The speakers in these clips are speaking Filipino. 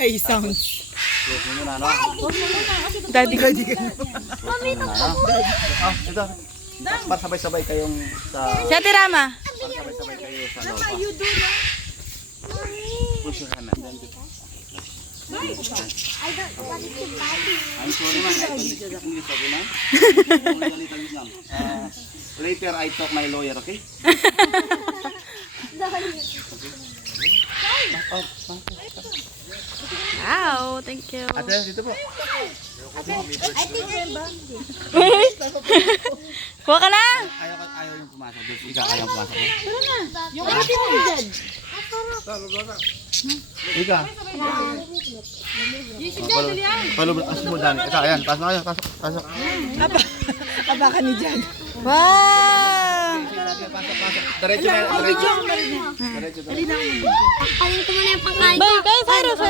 Ay, sounds. Close mo muna, no? Daddy. Mami, ito. Ito. Para sabay-sabay kayong sa... Si Ate Rama. Para sabay-sabay kayo sa loob. Push your hand. I don't want to buy it. I'm sorry, man. I don't speak English, okay, man? Only a little bit lang. Later, I talk my lawyer, okay? Wow, thank you. Ate, dito po. I think Kuha ka na. Ayaw yung pumasok. Ikaw ayaw pumasok. yung ate mo dyan. Ikaw. Palubog ang small dami. Ikaw, ayan. Pasok na kayo. Pasok. Aba ka ni Jan. Wow. Diretso na. Diretso. Pakalin ko muna yung pangkain. Bay, kayo, Cyrus.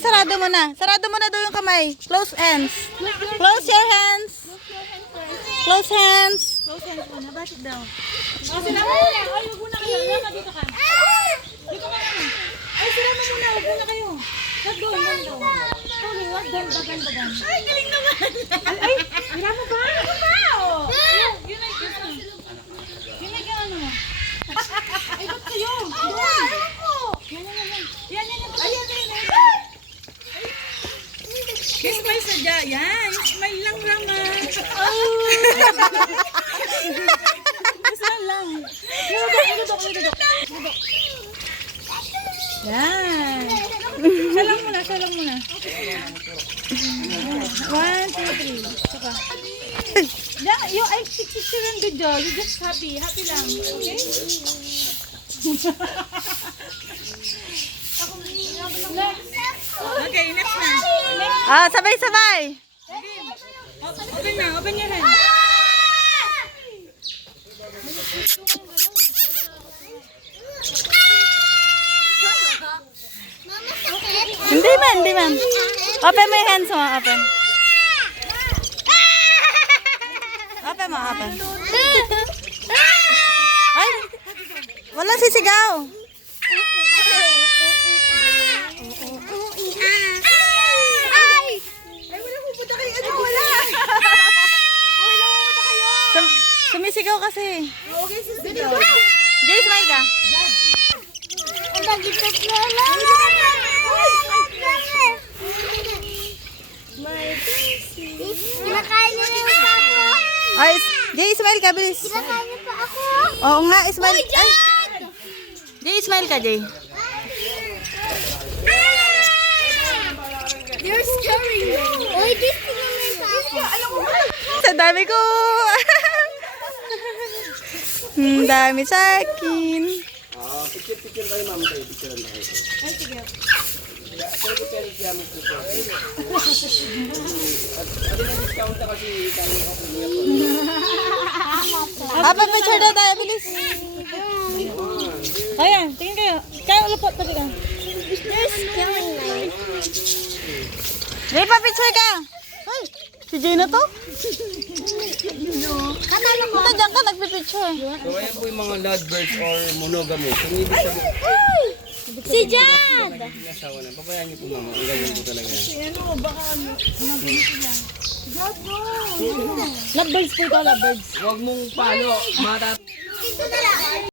Sarado mo na. Sarado mo na daw yung kamay. Close hands. Close your hands. Close hands. Close hands muna. Bakit daw? Sila mo muna. Ay, huwag muna kayo. Lama dito ka. Dito ka naman. Ay, sila mo muna. Huwag muna kayo. Wag doon. Sorry, wag doon. Bagan. Ay, galing naman. Ay, hira mo ba? Ano ba? Yun ay ano mo. Ay, ba't kayo? Yan. Smile sadya. Yan. Smile lang naman. Smile lang. Dudok. Yan. Salang muna. 1, 2, 3. Saka. Yeah, ay picture lang video. You just happy lang. Okay? Okay, next na. Sabay-sabay. Open your hand. Hindi man. Open mo yung hands mo. Open. Open. Ay, wala sisigaw. Sumisigaw kasi. Jay, smile ka. Ang dagitap na lang. Kinakain niya na pa ako. Ay, Jay, smile ka, bilis. Kinakain niya pa ako. Oo nga, smile. Ay. Jay, smile ka, Jay. You're scaring me. Uy, this tingnan mo pa ako. Sa dami ko. Dami sa akin. Picture kayo, ma'am. Picture na kayo. Ay, sige. Picture na tayo, bilis. Ayan, tingin kayo. Kaya ulapot pati ka. You're scaring me. Jay, picture ka. Ay, si Jay na to? Katalo ko. Ito, dyan ka, nagpipicture. So, ayan po yung mga lovebirds or monogamous. Kung ibig sabihin, Si Jan! nasawa na. Pabayaan niyo po, mama. Ang ganyan po talaga yan. Lovebirds po ito, lovebirds. Huwag mong palo. Mata. Ito na lang.